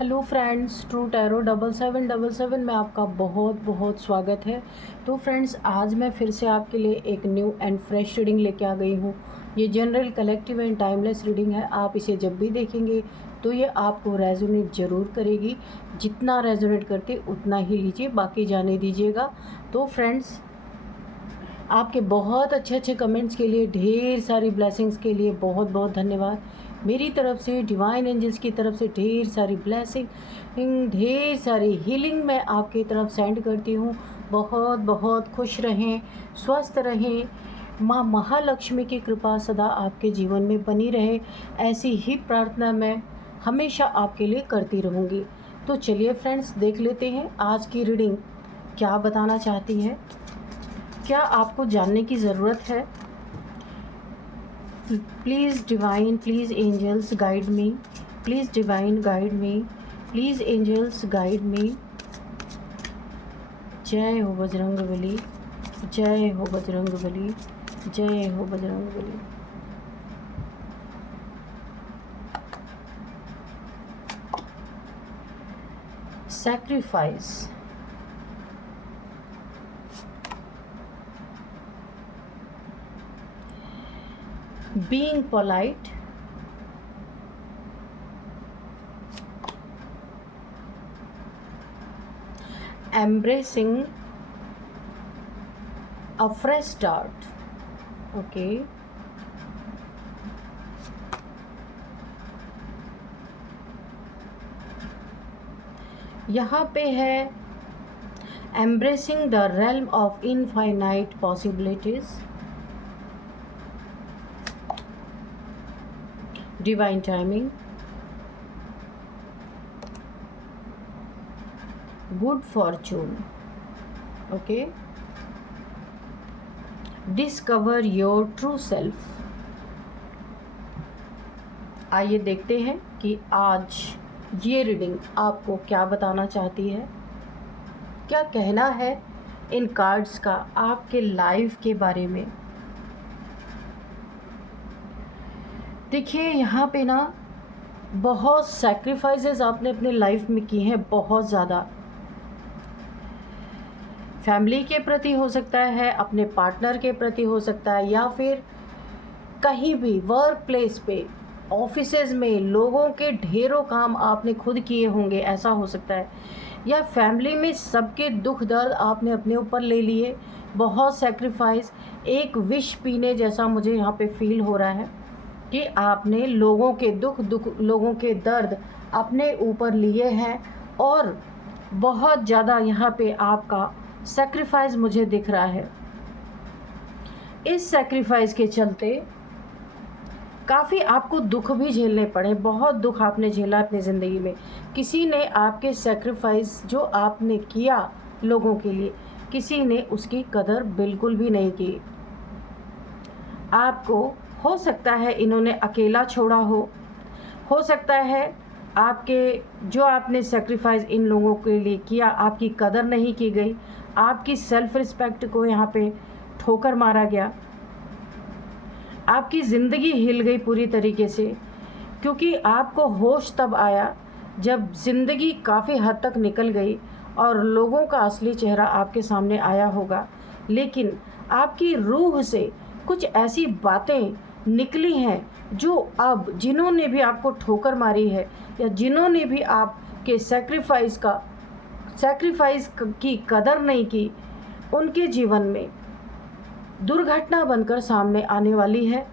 Hello friends, true tarot 7777 में आपका बहुत बहुत स्वागत है। तो फ्रेंड्स, आज मैं फिर से आपके लिए एक न्यू एंड फ्रेश रीडिंग लेके आ गई हूँ। ये general, collective and timeless reading है। आप इसे जब भी देखेंगे तो ये आपको रेजोनेट ज़रूर करेगी। जितना रेजोनेट करती उतना ही लीजिए, बाकी जाने दीजिएगा। तो फ्रेंड्स, आपके बहुत अच्छे अच्छे कमेंट्स के लिए, ढेर सारी ब्लेसिंग्स के लिए बहुत बहुत धन्यवाद। मेरी तरफ से, डिवाइन एंजल्स की तरफ से ढेर सारी ब्लेसिंग, ढेर सारी हीलिंग मैं आपकी तरफ सेंड करती हूँ। बहुत बहुत खुश रहें, स्वस्थ रहें। माँ महालक्ष्मी की कृपा सदा आपके जीवन में बनी रहे, ऐसी ही प्रार्थना मैं हमेशा आपके लिए करती रहूँगी। तो चलिए फ्रेंड्स, देख लेते हैं आज की रीडिंग क्या बताना चाहती है। क्या आपको जानने की ज़रूरत है? Please divine, please angels guide me, please divine guide me, please angels guide me. जय हो बजरंगबली, जय हो बजरंगबली, जय हो Bajrangbali. Sacrifice. Being polite, embracing a fresh start. Okay. यहाँ पे है embracing the realm of infinite possibilities. Divine timing, good fortune. Okay. Discover your true self. आइए देखते हैं कि आज ये रीडिंग आपको क्या बताना चाहती है, क्या कहना है इन कार्ड्स का आपके लाइफ के बारे में। देखिए, यहाँ पे ना बहुत सैक्रिफाइसेस आपने अपने लाइफ में की हैं, बहुत ज़्यादा। फैमिली के प्रति हो सकता है, अपने पार्टनर के प्रति हो सकता है, या फिर कहीं भी वर्क प्लेस पे, ऑफिसेज में लोगों के ढेरों काम आपने खुद किए होंगे, ऐसा हो सकता है। या फैमिली में सबके दुख दर्द आपने अपने ऊपर ले लिए, बहुत सैक्रिफाइस। एक विष पीने जैसा मुझे यहाँ पे फील हो रहा है कि आपने लोगों के दुख लोगों के दर्द अपने ऊपर लिए हैं, और बहुत ज़्यादा यहाँ पे आपका सैक्रिफाइस मुझे दिख रहा है। इस सैक्रिफाइस के चलते काफ़ी आपको दुख भी झेलने पड़े, बहुत दुख आपने झेला अपनी ज़िंदगी में। किसी ने आपके सैक्रिफाइस जो आपने किया लोगों के लिए, किसी ने उसकी कदर बिल्कुल भी नहीं की। आपको हो सकता है इन्होंने अकेला छोड़ा हो सकता है आपके जो आपने सेक्रीफाइस इन लोगों के लिए किया, आपकी कदर नहीं की गई, आपकी सेल्फ रिस्पेक्ट को यहाँ पे ठोकर मारा गया, आपकी ज़िंदगी हिल गई पूरी तरीके से। क्योंकि आपको होश तब आया जब ज़िंदगी काफ़ी हद तक निकल गई और लोगों का असली चेहरा आपके सामने आया होगा, लेकिन आपकी रूह से कुछ ऐसी बातें निकली हैं जो अब जिन्होंने भी आपको ठोकर मारी है, या जिन्होंने भी आपके सैक्रिफाइस की कदर नहीं की, उनके जीवन में दुर्घटना बनकर सामने आने वाली है।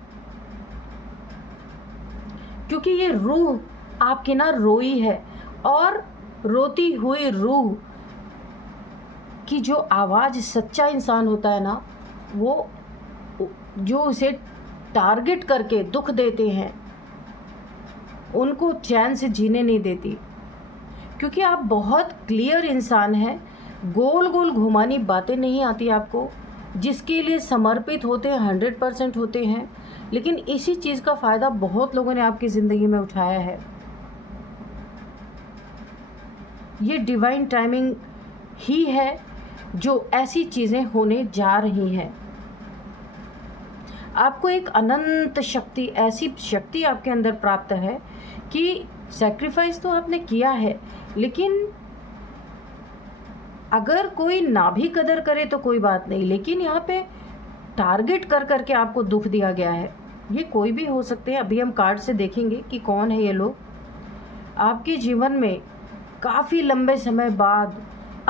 क्योंकि ये रूह आपकी ना रोई है, और रोती हुई रूह की जो आवाज़ सच्चा इंसान होता है ना, वो जो उसे टारगेट करके दुख देते हैं, उनको चैन से जीने नहीं देती। क्योंकि आप बहुत क्लियर इंसान हैं, गोल गोल घुमानी बातें नहीं आती आपको, जिसके लिए समर्पित होते हैं, 100% होते हैं। लेकिन इसी चीज़ का फ़ायदा बहुत लोगों ने आपकी ज़िंदगी में उठाया है। ये डिवाइन टाइमिंग ही है जो ऐसी चीज़ें होने जा रही हैं। आपको एक अनंत शक्ति, ऐसी शक्ति आपके अंदर प्राप्त है कि सैक्रिफाइस तो आपने किया है, लेकिन अगर कोई ना भी कदर करे तो कोई बात नहीं, लेकिन यहाँ पे टारगेट कर करके आपको दुख दिया गया है। ये कोई भी हो सकते हैं। अभी हम कार्ड से देखेंगे कि कौन है ये लोग। आपके जीवन में काफ़ी लंबे समय बाद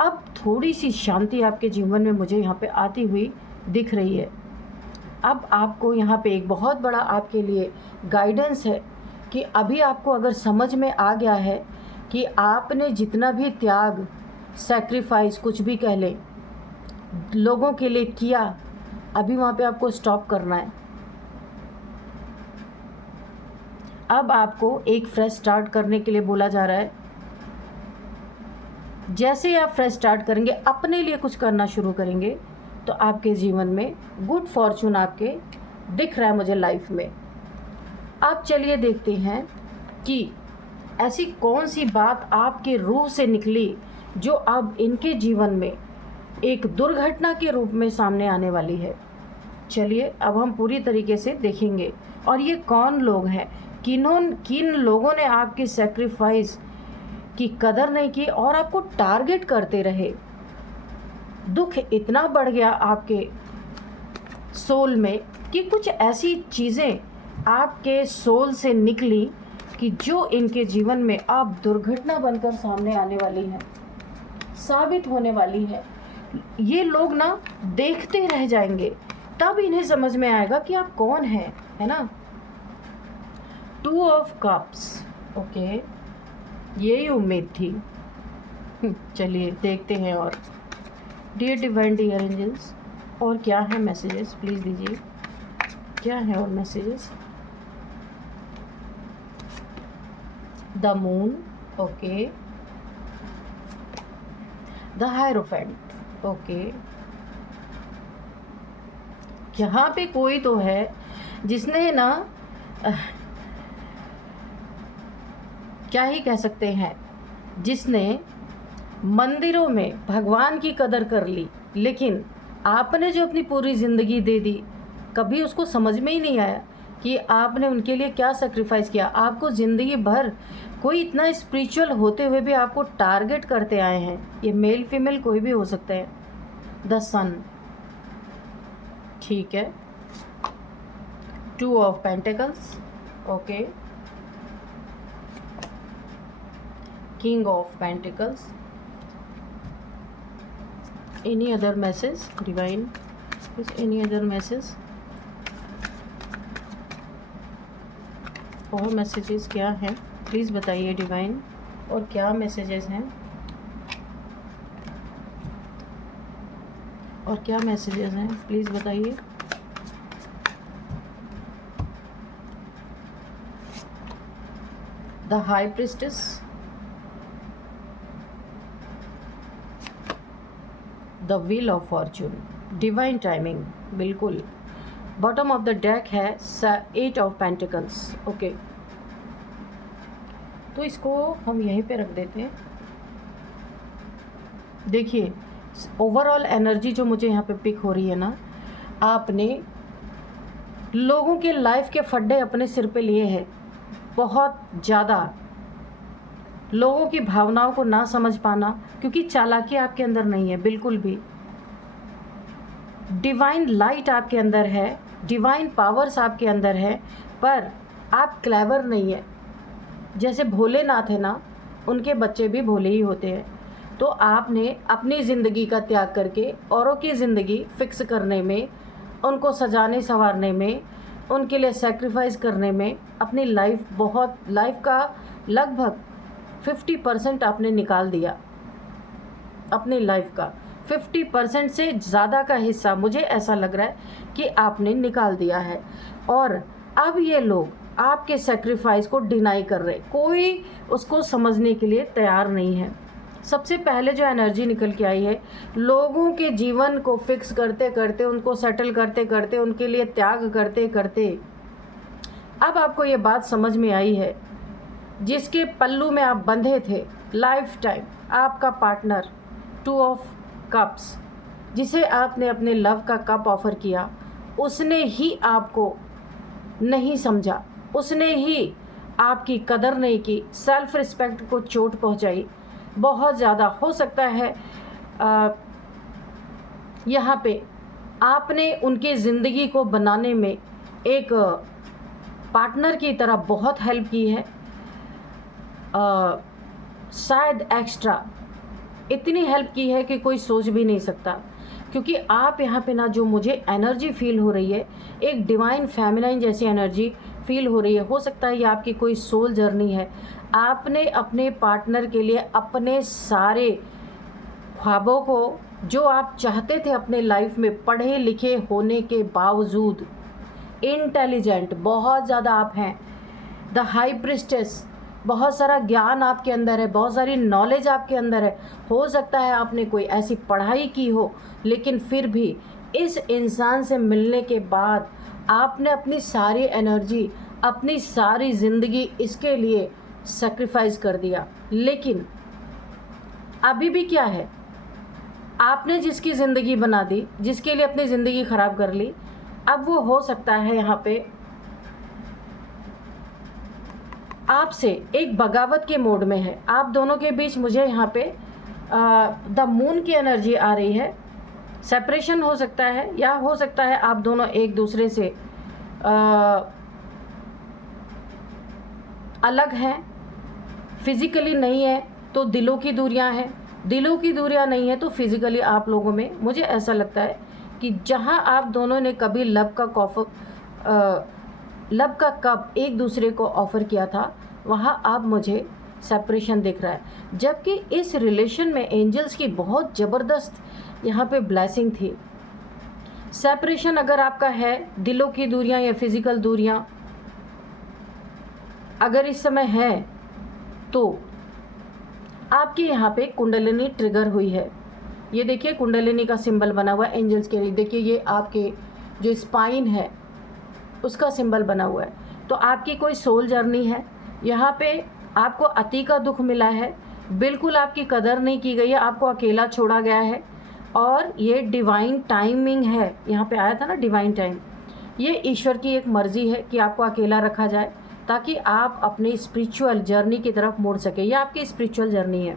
अब थोड़ी सी शांति आपके जीवन में मुझे यहाँ पे आती हुई दिख रही है। अब आपको यहाँ पे एक बहुत बड़ा आपके लिए गाइडेंस है कि अभी आपको अगर समझ में आ गया है कि आपने जितना भी त्याग, सैक्रिफाइस, कुछ भी कह लें, लोगों के लिए किया, अभी वहाँ पे आपको स्टॉप करना है। अब आपको एक फ्रेश स्टार्ट करने के लिए बोला जा रहा है। जैसे ही आप फ्रेश स्टार्ट करेंगे, अपने लिए कुछ करना शुरू करेंगे, तो आपके जीवन में गुड फॉर्चून आपके दिख रहा है मुझे लाइफ में। अब चलिए देखते हैं कि ऐसी कौन सी बात आपके रूह से निकली जो अब इनके जीवन में एक दुर्घटना के रूप में सामने आने वाली है। चलिए अब हम पूरी तरीके से देखेंगे। और ये कौन लोग हैं, किन लोगों ने आपकी सैक्रिफाइस की कदर नहीं की और आपको टारगेट करते रहे। दुख इतना बढ़ गया आपके सोल में कि कुछ ऐसी चीज़ें आपके सोल से निकली कि जो इनके जीवन में अब दुर्घटना बनकर सामने आने वाली है, साबित होने वाली है। ये लोग ना देखते रह जाएंगे, तब इन्हें समझ में आएगा कि आप कौन हैं, है ना। 2 ऑफ कप्स, ओके, यही उम्मीद थी। चलिए देखते हैं। और डियर डिवाइन, डियर एंजल्स, और क्या है मैसेजेस, प्लीज़ दीजिए, क्या है और messages. The moon, okay, the hierophant, okay. यहाँ पे कोई तो है जिसने ना क्या ही कह सकते हैं, जिसने मंदिरों में भगवान की कदर कर ली, लेकिन आपने जो अपनी पूरी ज़िंदगी दे दी, कभी उसको समझ में ही नहीं आया कि आपने उनके लिए क्या सेक्रीफाइस किया। आपको ज़िंदगी भर कोई इतना स्पिरिचुअल होते हुए भी आपको टारगेट करते आए हैं। ये मेल फीमेल कोई भी हो सकता है। द सन, ठीक है। 2 of pentacles, okay. King of pentacles. Any other message divine, any other message और मैसेजेस क्या हैं प्लीज़ बताइए डिवाइन, और क्या मैसेजेस हैं, और क्या मैसेजेस हैं प्लीज़ बताइए। The high priestess, the wheel of Fortune, divine timing, बिल्कुल। बॉटम ऑफ द डेक है 8 ऑफ पेंटिकल्स, ओके। तो इसको हम यहीं पे रख देते हैं। देखिए ओवरऑल एनर्जी जो मुझे यहाँ पे पिक हो रही है ना, आपने लोगों के लाइफ के फड्डे अपने सिर पे लिए हैं, बहुत ज़्यादा। लोगों की भावनाओं को ना समझ पाना, क्योंकि चालाकी आपके अंदर नहीं है बिल्कुल भी। डिवाइन लाइट आपके अंदर है, डिवाइन पावर्स आपके अंदर है, पर आप क्लेवर नहीं है। जैसे भोलेनाथ है ना, उनके बच्चे भी भोले ही होते हैं। तो आपने अपनी ज़िंदगी का त्याग करके औरों की ज़िंदगी फिक्स करने में, उनको सजाने संवारने में, उनके लिए सेक्रीफाइस करने में अपनी लाइफ का लगभग 50% आपने निकाल दिया। अपनी लाइफ का 50% से ज़्यादा का हिस्सा मुझे ऐसा लग रहा है कि आपने निकाल दिया है। और अब ये लोग आपके सेक्रीफाइस को डिनाई कर रहे, कोई उसको समझने के लिए तैयार नहीं है। सबसे पहले जो एनर्जी निकल के आई है, लोगों के जीवन को फिक्स करते करते, उनको सेटल करते करते, उनके लिए त्याग करते करते, अब आपको ये बात समझ में आई है, जिसके पल्लू में आप बंधे थे लाइफ टाइम, आपका पार्टनर 2 ऑफ कप्स, जिसे आपने अपने लव का कप ऑफ़र किया, उसने ही आपको नहीं समझा, उसने ही आपकी कदर नहीं की, सेल्फ रिस्पेक्ट को चोट पहुंचाई। बहुत ज़्यादा हो सकता है यहाँ पे आपने उनकी ज़िंदगी को बनाने में एक पार्टनर की तरह बहुत हेल्प की है, शायद एक्स्ट्रा इतनी हेल्प की है कि कोई सोच भी नहीं सकता। क्योंकि आप यहाँ पे ना जो मुझे एनर्जी फील हो रही है, एक डिवाइन फेमिनाइन जैसी एनर्जी फील हो रही है। हो सकता है ये आपकी कोई सोल जर्नी है। आपने अपने पार्टनर के लिए अपने सारे ख्वाबों को, जो आप चाहते थे अपने लाइफ में, पढ़े लिखे होने के बावजूद, इंटेलिजेंट बहुत ज़्यादा आप हैं, द हाई प्रिस्टेस, बहुत सारा ज्ञान आपके अंदर है, बहुत सारी नॉलेज आपके अंदर है। हो सकता है आपने कोई ऐसी पढ़ाई की हो, लेकिन फिर भी इस इंसान से मिलने के बाद आपने अपनी सारी एनर्जी, अपनी सारी ज़िंदगी इसके लिए सेक्रीफाइस कर दिया। लेकिन अभी भी क्या है, आपने जिसकी ज़िंदगी बना दी, जिसके लिए अपनी ज़िंदगी ख़राब कर ली, अब वो हो सकता है यहाँ पे आपसे एक बगावत के मोड में है। आप दोनों के बीच मुझे यहाँ पे द मून की एनर्जी आ रही है। सेपरेशन हो सकता है, या हो सकता है आप दोनों एक दूसरे से अलग हैं, फिज़िकली नहीं है तो दिलों की दूरियां हैं, दिलों की दूरियां नहीं है तो फिज़िकली आप लोगों में, मुझे ऐसा लगता है कि जहां आप दोनों ने कभी लव का कप एक दूसरे को ऑफ़र किया था, वहां अब मुझे सेपरेशन दिख रहा है। जबकि इस रिलेशन में एंजल्स की बहुत ज़बरदस्त यहाँ पे ब्लेसिंग थी। सेपरेशन अगर आपका है, दिलों की दूरियां या फिज़िकल दूरियां अगर इस समय है, तो आपके यहाँ पे कुंडलिनी ट्रिगर हुई है। ये देखिए कुंडलिनी का सिंबल बना हुआ है एंजल्स के लिए। देखिए ये आपके जो स्पाइन है उसका सिंबल बना हुआ है। तो आपकी कोई सोल जर्नी है, यहाँ पे आपको अति का दुख मिला है, बिल्कुल आपकी कदर नहीं की गई है, आपको अकेला छोड़ा गया है। और ये डिवाइन टाइमिंग है, यहाँ पे आया था ना डिवाइन टाइम, ये ईश्वर की एक मर्ज़ी है कि आपको अकेला रखा जाए ताकि आप अपनी स्पिरिचुअल जर्नी की तरफ मुड़ सके। ये आपकी स्पिरिचुअल जर्नी है,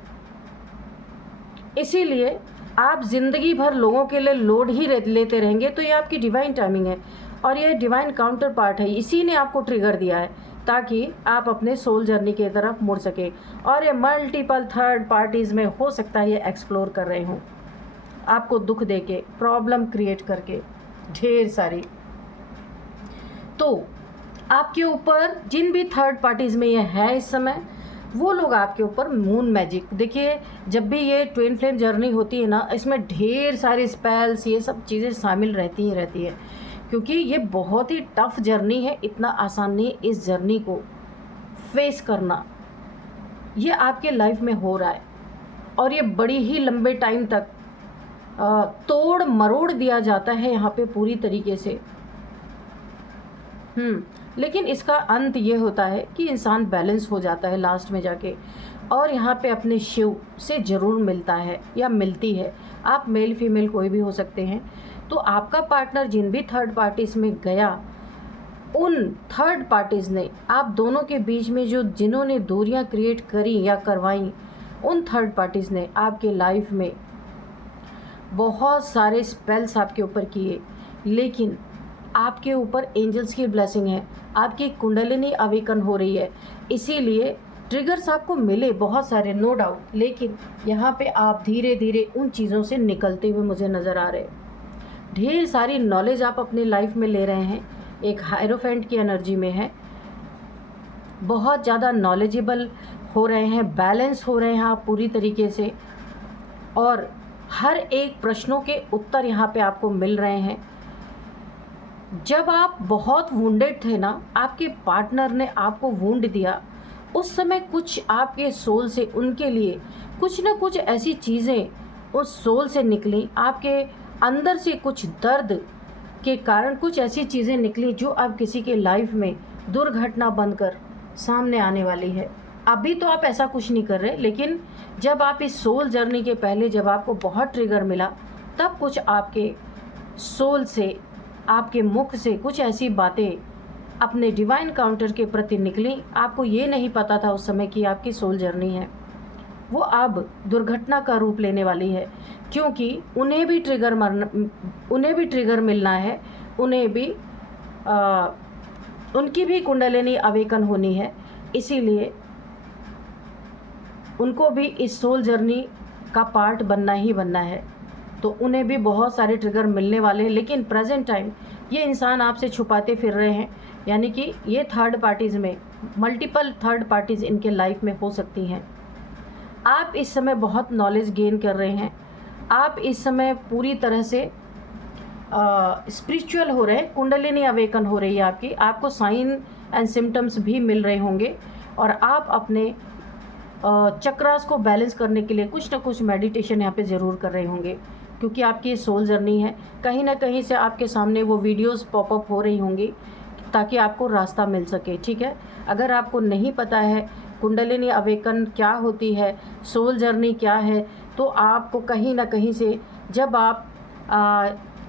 इसीलिए आप ज़िंदगी भर लोगों के लिए लोड ही लेते रहेंगे। तो ये आपकी डिवाइन टाइमिंग है और ये डिवाइन काउंटर पार्ट है, इसी ने आपको ट्रिगर दिया है ताकि आप अपने सोल जर्नी की तरफ मुड़ सके। और ये मल्टीपल थर्ड पार्टीज़ में हो सकता है ये एक्सप्लोर कर रहे हों, आपको दुख देके, प्रॉब्लम क्रिएट करके ढेर सारी। तो आपके ऊपर जिन भी थर्ड पार्टीज़ में ये है इस समय, वो लोग आपके ऊपर मून मैजिक, देखिए जब भी ये ट्विन फ्लेम जर्नी होती है ना, इसमें ढेर सारे स्पेल्स, ये सब चीज़ें शामिल रहती है क्योंकि ये बहुत ही टफ जर्नी है। इतना आसान नहीं है इस जर्नी को फेस करना। ये आपके लाइफ में हो रहा है और ये बड़ी ही लंबे टाइम तक तोड़ मरोड़ दिया जाता है यहाँ पे पूरी तरीके से। लेकिन इसका अंत ये होता है कि इंसान बैलेंस हो जाता है लास्ट में जाके, और यहाँ पे अपने शिव से ज़रूर मिलता है या मिलती है। आप मेल फीमेल कोई भी हो सकते हैं। तो आपका पार्टनर जिन भी थर्ड पार्टीज़ में गया, उन थर्ड पार्टीज़ ने आप दोनों के बीच में जिन्होंने दूरियां क्रिएट करी या करवाई, उन थर्ड पार्टीज़ ने आपके लाइफ में बहुत सारे स्पेल्स आपके ऊपर किए। लेकिन आपके ऊपर एंजल्स की ब्लेसिंग है, आपकी कुंडलिनी अवेकन हो रही है, इसीलिए ट्रिगर्स आपको मिले बहुत सारे, नो डाउट। लेकिन यहाँ पे आप धीरे धीरे उन चीज़ों से निकलते हुए मुझे नज़र आ रहे हैं। ढेर सारी नॉलेज आप अपने लाइफ में ले रहे हैं, एक हायरोफेंट की एनर्जी में है, बहुत ज़्यादा नॉलेजेबल हो रहे हैं, बैलेंस हो रहे हैं आप पूरी तरीके से, और हर एक प्रश्नों के उत्तर यहाँ पे आपको मिल रहे हैं। जब आप बहुत वुंडेड थे ना, आपके पार्टनर ने आपको वुंड दिया, उस समय कुछ आपके सोल से उनके लिए कुछ ना कुछ ऐसी चीज़ें उस सोल से निकली, आपके अंदर से कुछ दर्द के कारण कुछ ऐसी चीज़ें निकली जो अब किसी के लाइफ में दुर्घटना बनकर सामने आने वाली है। अभी तो आप ऐसा कुछ नहीं कर रहे, लेकिन जब आप इस सोल जर्नी के पहले, जब आपको बहुत ट्रिगर मिला, तब कुछ आपके सोल से आपके मुख से कुछ ऐसी बातें अपने डिवाइन काउंटर के प्रति निकली, आपको ये नहीं पता था उस समय कि आपकी सोल जर्नी है वो अब दुर्घटना का रूप लेने वाली है, क्योंकि उन्हें भी ट्रिगर मिलना है, उन्हें भी उनकी भी कुंडलिनी अवेकन होनी है, इसीलिए उनको भी इस सोल जर्नी का पार्ट बनना ही बनना है। तो उन्हें भी बहुत सारे ट्रिगर मिलने वाले हैं, लेकिन प्रेजेंट टाइम ये इंसान आपसे छुपाते फिर रहे हैं, यानी कि ये थर्ड पार्टीज़ में मल्टीपल थर्ड पार्टीज़ इनके लाइफ में हो सकती हैं। आप इस समय बहुत नॉलेज गेन कर रहे हैं, आप इस समय पूरी तरह से स्पिरिचुअल हो रहे हैं, कुंडलिनी अवेकन हो रही है आपकी, आपको साइन एंड सिम्टम्स भी मिल रहे होंगे और आप अपने चक्रास को बैलेंस करने के लिए कुछ ना कुछ मेडिटेशन यहाँ पे ज़रूर कर रहे होंगे, क्योंकि आपकी ये सोल जर्नी है। कहीं ना कहीं से आपके सामने वो वीडियोस पॉपअप हो रही होंगी ताकि आपको रास्ता मिल सके, ठीक है। अगर आपको नहीं पता है कुंडलिनी अवेकन क्या होती है, सोल जर्नी क्या है, तो आपको कहीं ना कहीं से जब आप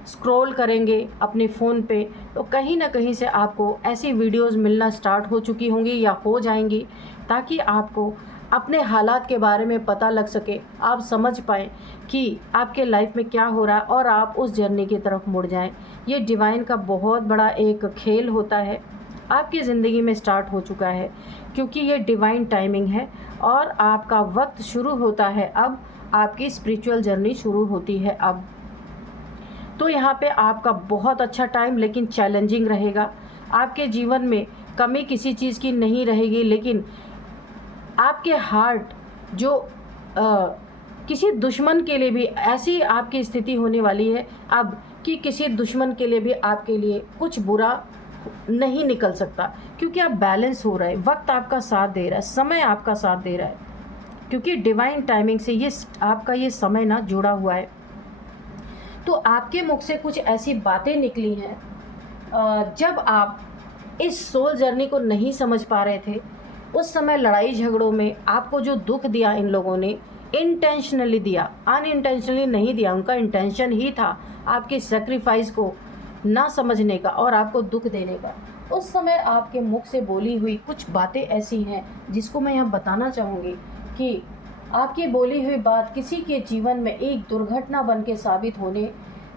स्क्रॉल करेंगे अपने फ़ोन पे तो कहीं ना कहीं से आपको ऐसी वीडियोस मिलना स्टार्ट हो चुकी होंगी या हो जाएंगी, ताकि आपको अपने हालात के बारे में पता लग सके, आप समझ पाएँ कि आपके लाइफ में क्या हो रहा है और आप उस जर्नी की तरफ मुड़ जाएं। ये डिवाइन का बहुत बड़ा एक खेल होता है, आपकी ज़िंदगी में स्टार्ट हो चुका है, क्योंकि ये डिवाइन टाइमिंग है और आपका वक्त शुरू होता है। अब आपकी स्पिरिचुअल जर्नी शुरू होती है अब। तो यहाँ पे आपका बहुत अच्छा टाइम लेकिन चैलेंजिंग रहेगा। आपके जीवन में कमी किसी चीज़ की नहीं रहेगी, लेकिन आपके हार्ट जो किसी दुश्मन के लिए भी ऐसी आपकी स्थिति होने वाली है अब कि किसी दुश्मन के लिए भी आपके लिए कुछ बुरा नहीं निकल सकता, क्योंकि आप बैलेंस हो रहे हैं, वक्त आपका साथ दे रहा है, समय आपका साथ दे रहा है, क्योंकि डिवाइन टाइमिंग से ये आपका ये समय ना जुड़ा हुआ है। तो आपके मुख से कुछ ऐसी बातें निकली हैं जब आप इस सोल जर्नी को नहीं समझ पा रहे थे, उस समय लड़ाई झगड़ों में आपको जो दुख दिया इन लोगों ने इंटेंशनली दिया, अनइंटेंशनली नहीं दिया, उनका इंटेंशन ही था आपके सेक्रीफाइस को ना समझने का और आपको दुख देने का। उस समय आपके मुख से बोली हुई कुछ बातें ऐसी हैं जिसको मैं यहाँ बताना चाहूँगी कि आपकी बोली हुई बात किसी के जीवन में एक दुर्घटना बन के साबित होने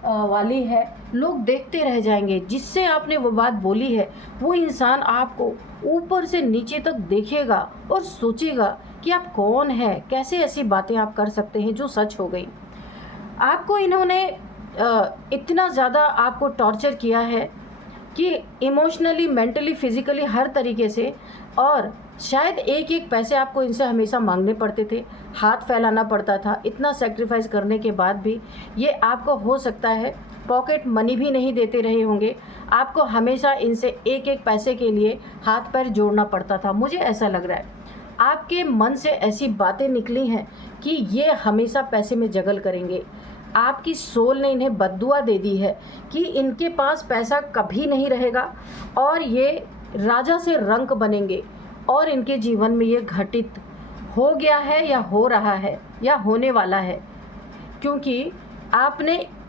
वाली है। लोग देखते रह जाएंगे, जिससे आपने वो बात बोली है वो इंसान आपको ऊपर से नीचे तक देखेगा और सोचेगा कि आप कौन है, कैसे ऐसी बातें आप कर सकते हैं जो सच हो गई। आपको इन्होंने इतना ज़्यादा आपको टॉर्चर किया है कि इमोशनली, मेंटली, फिज़िकली हर तरीके से, और शायद एक एक पैसे आपको इनसे हमेशा मांगने पड़ते थे, हाथ फैलाना पड़ता था। इतना सेक्रीफाइस करने के बाद भी ये आपको हो सकता है पॉकेट मनी भी नहीं देते रहे होंगे, आपको हमेशा इनसे एक एक पैसे के लिए हाथ पैर जोड़ना पड़ता था। मुझे ऐसा लग रहा है आपके मन से ऐसी बातें निकली हैं कि ये हमेशा पैसे में जगल करेंगे। आपकी सोल ने इन्हें बद्दुआ दे दी है कि इनके पास पैसा कभी नहीं रहेगा और ये राजा से रंक बनेंगे, और इनके जीवन में ये घटित हो गया है या हो रहा है या होने वाला है, क्योंकि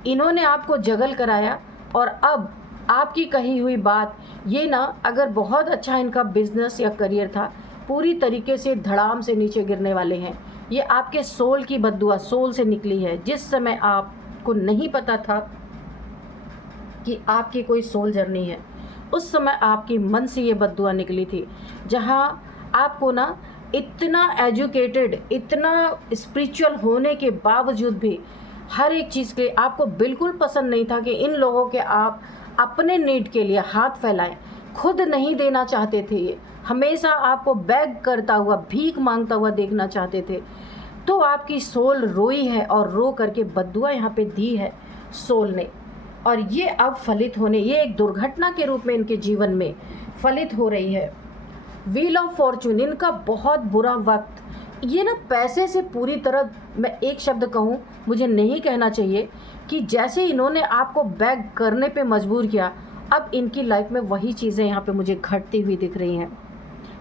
इन्होंने आपको जगल कराया और अब आपकी कही हुई बात ये ना, अगर बहुत अच्छा इनका बिजनेस या करियर था, पूरी तरीके से धड़ाम से नीचे गिरने वाले हैं। ये आपके सोल की बद्दुआ सोल से निकली है। जिस समय आपको नहीं पता था कि आपकी कोई सोल जर्नी है, उस समय आपके मन से ये बद्दुआ निकली थी, जहाँ आपको ना इतना एजुकेटेड, इतना स्पिरिचुअल होने के बावजूद भी हर एक चीज़ के आपको बिल्कुल पसंद नहीं था कि इन लोगों के आप अपने नीड के लिए हाथ फैलाएं। खुद नहीं देना चाहते थे, ये हमेशा आपको बैग करता हुआ, भीख मांगता हुआ देखना चाहते थे। तो आपकी सोल रोई है और रो करके बद्दुआ यहाँ पे दी है सोल ने, और ये अब फलित होने, ये एक दुर्घटना के रूप में इनके जीवन में फलित हो रही है। व्हील ऑफ फॉर्चून, इनका बहुत बुरा वक्त, ये ना पैसे से पूरी तरह, मैं एक शब्द कहूँ, मुझे नहीं कहना चाहिए कि जैसे इन्होंने आपको बैग करने पे मजबूर किया, अब इनकी लाइफ में वही चीज़ें यहाँ पे मुझे घटती हुई दिख रही हैं,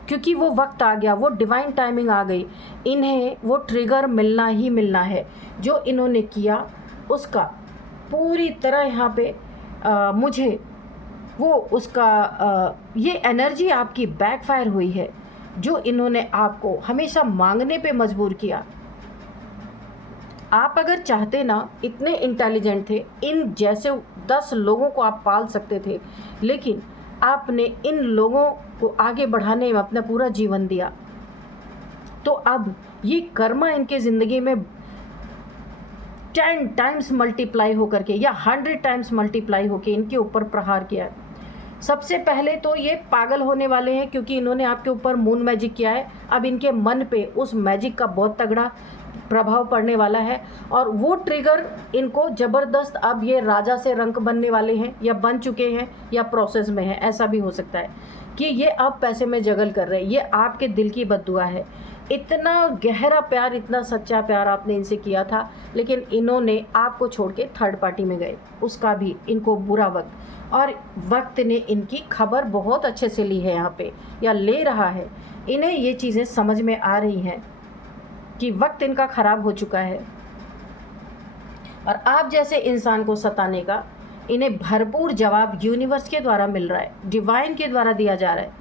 क्योंकि वो वक्त आ गया, वो डिवाइन टाइमिंग आ गई। इन्हें वो ट्रिगर मिलना ही मिलना है। जो इन्होंने किया उसका पूरी तरह यहाँ पे मुझे वो उसका ये एनर्जी आपकी बैकफायर हुई है, जो इन्होंने आपको हमेशा मांगने पे मजबूर किया। आप अगर चाहते ना, इतने इंटेलिजेंट थे, इन जैसे 10 लोगों को आप पाल सकते थे, लेकिन आपने इन लोगों को आगे बढ़ाने में अपना पूरा जीवन दिया। तो अब ये कर्मा इनके ज़िंदगी में 10 टाइम्स मल्टीप्लाई होकर के या 100 टाइम्स मल्टीप्लाई होकर इनके ऊपर प्रहार किया है। सबसे पहले तो ये पागल होने वाले हैं, क्योंकि इन्होंने आपके ऊपर मून मैजिक किया है। अब इनके मन पे उस मैजिक का बहुत तगड़ा प्रभाव पड़ने वाला है, और वो ट्रिगर इनको ज़बरदस्त, अब ये राजा से रंक बनने वाले हैं, या बन चुके हैं, या प्रोसेस में है। ऐसा भी हो सकता है कि ये अब पैसे में जगल कर रहे हैं। ये आपके दिल की बद्दुआ है। इतना गहरा प्यार, इतना सच्चा प्यार आपने इनसे किया था, लेकिन इन्होंने आपको छोड़ के थर्ड पार्टी में गए, उसका भी इनको बुरा वक्त, और वक्त ने इनकी खबर बहुत अच्छे से ली है यहाँ पे, या ले रहा है। इन्हें ये चीज़ें समझ में आ रही हैं कि वक्त इनका ख़राब हो चुका है, और आप जैसे इंसान को सताने का इन्हें भरपूर जवाब यूनिवर्स के द्वारा मिल रहा है, डिवाइन के द्वारा दिया जा रहा है।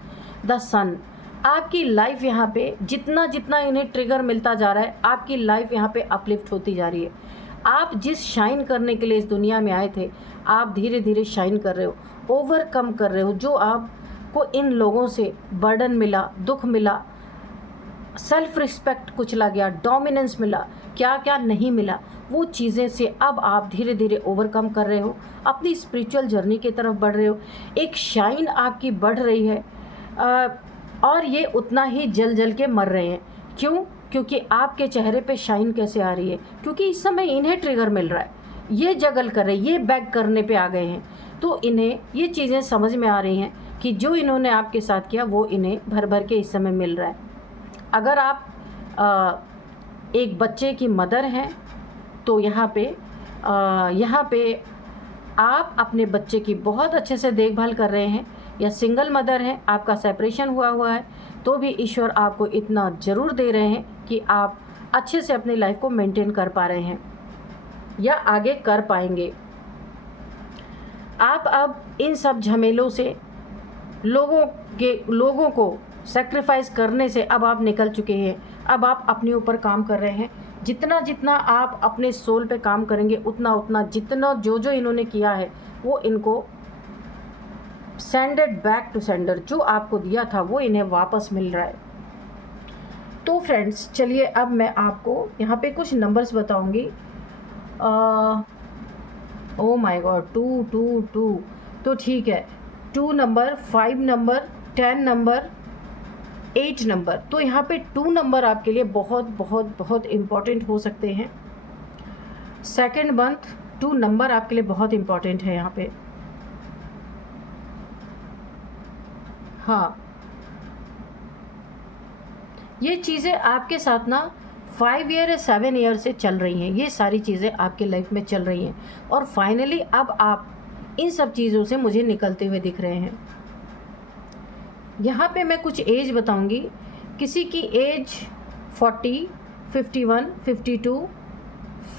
द सन, आपकी लाइफ यहाँ पे जितना जितना इन्हें ट्रिगर मिलता जा रहा है, आपकी लाइफ यहाँ पे अपलिफ्ट होती जा रही है। आप जिस शाइन करने के लिए इस दुनिया में आए थे, आप धीरे धीरे शाइन कर रहे हो, ओवरकम कर रहे हो। जो आपको इन लोगों से बर्डन मिला, दुख मिला, सेल्फ रिस्पेक्ट कुचला गया, डोमिनेंस मिला, क्या क्या नहीं मिला, वो चीज़ें से अब आप धीरे धीरे ओवरकम कर रहे हो, अपनी स्पिरिचुअल जर्नी की तरफ बढ़ रहे हो। एक शाइन आपकी बढ़ रही है, और ये उतना ही जल जल के मर रहे हैं। क्यों? क्योंकि आपके चेहरे पे शाइन कैसे आ रही है? क्योंकि इस समय इन्हें ट्रिगर मिल रहा है, ये जगल कर रहे हैं, ये बैक करने पे आ गए हैं। तो इन्हें ये चीज़ें समझ में आ रही हैं कि जो इन्होंने आपके साथ किया वो इन्हें भर भर के इस समय मिल रहा है। अगर आप एक बच्चे की मदर हैं, तो यहाँ पे आप अपने बच्चे की बहुत अच्छे से देखभाल कर रहे हैं, या सिंगल मदर हैं, आपका सेपरेशन हुआ है, तो भी ईश्वर आपको इतना ज़रूर दे रहे हैं कि आप अच्छे से अपनी लाइफ को मेंटेन कर पा रहे हैं, या आगे कर पाएंगे। आप अब इन सब झमेलों से, लोगों को सेक्रीफाइस करने से अब आप निकल चुके हैं। अब आप अपने ऊपर काम कर रहे हैं। जितना जितना आप अपने सोल पे काम करेंगे, उतना उतना जितना जो इन्होंने किया है, वो इनको सेंडेड बैक टू सेंडर, जो आपको दिया था वो इन्हें वापस मिल रहा है। तो फ्रेंड्स, चलिए अब मैं आपको यहाँ पे कुछ नंबर्स बताऊंगी। ओ माय गॉड, 2 तो ठीक है, 2 नंबर, 5 नंबर, 10 नंबर, 8 नंबर। तो यहाँ पे 2 नंबर आपके लिए बहुत बहुत बहुत इम्पॉर्टेंट हो सकते हैं। सेकेंड मंथ 2 नंबर आपके लिए बहुत इम्पॉर्टेंट है यहाँ पे। हाँ, ये चीज़ें आपके साथ ना 5 ईयर या 7 ईयर से चल रही हैं। ये सारी चीज़ें आपके लाइफ में चल रही हैं, और फाइनली अब आप इन सब चीज़ों से मुझे निकलते हुए दिख रहे हैं। यहाँ पे मैं कुछ एज बताऊंगी। किसी की एज 40, 51, 52,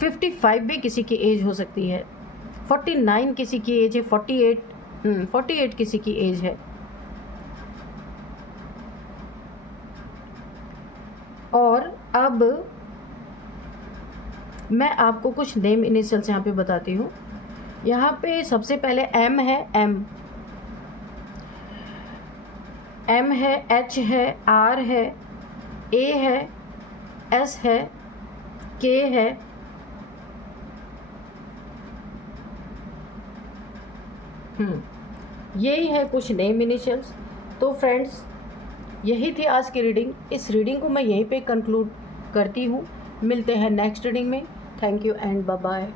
55 भी किसी की एज हो सकती है। 49 किसी की एज है, 48 किसी की एज है। और अब मैं आपको कुछ नेम इनिशियल्स यहाँ पे बताती हूँ। यहाँ पे सबसे पहले एम है, एम है, एच है, आर है, ए है, एस है, के है, यही है कुछ नेम इनिशियल्स। तो फ्रेंड्स, यही थी आज की रीडिंग। इस रीडिंग को मैं यहीं पे कंक्लूड करती हूँ। मिलते हैं नेक्स्ट रीडिंग में। Thank you and bye bye.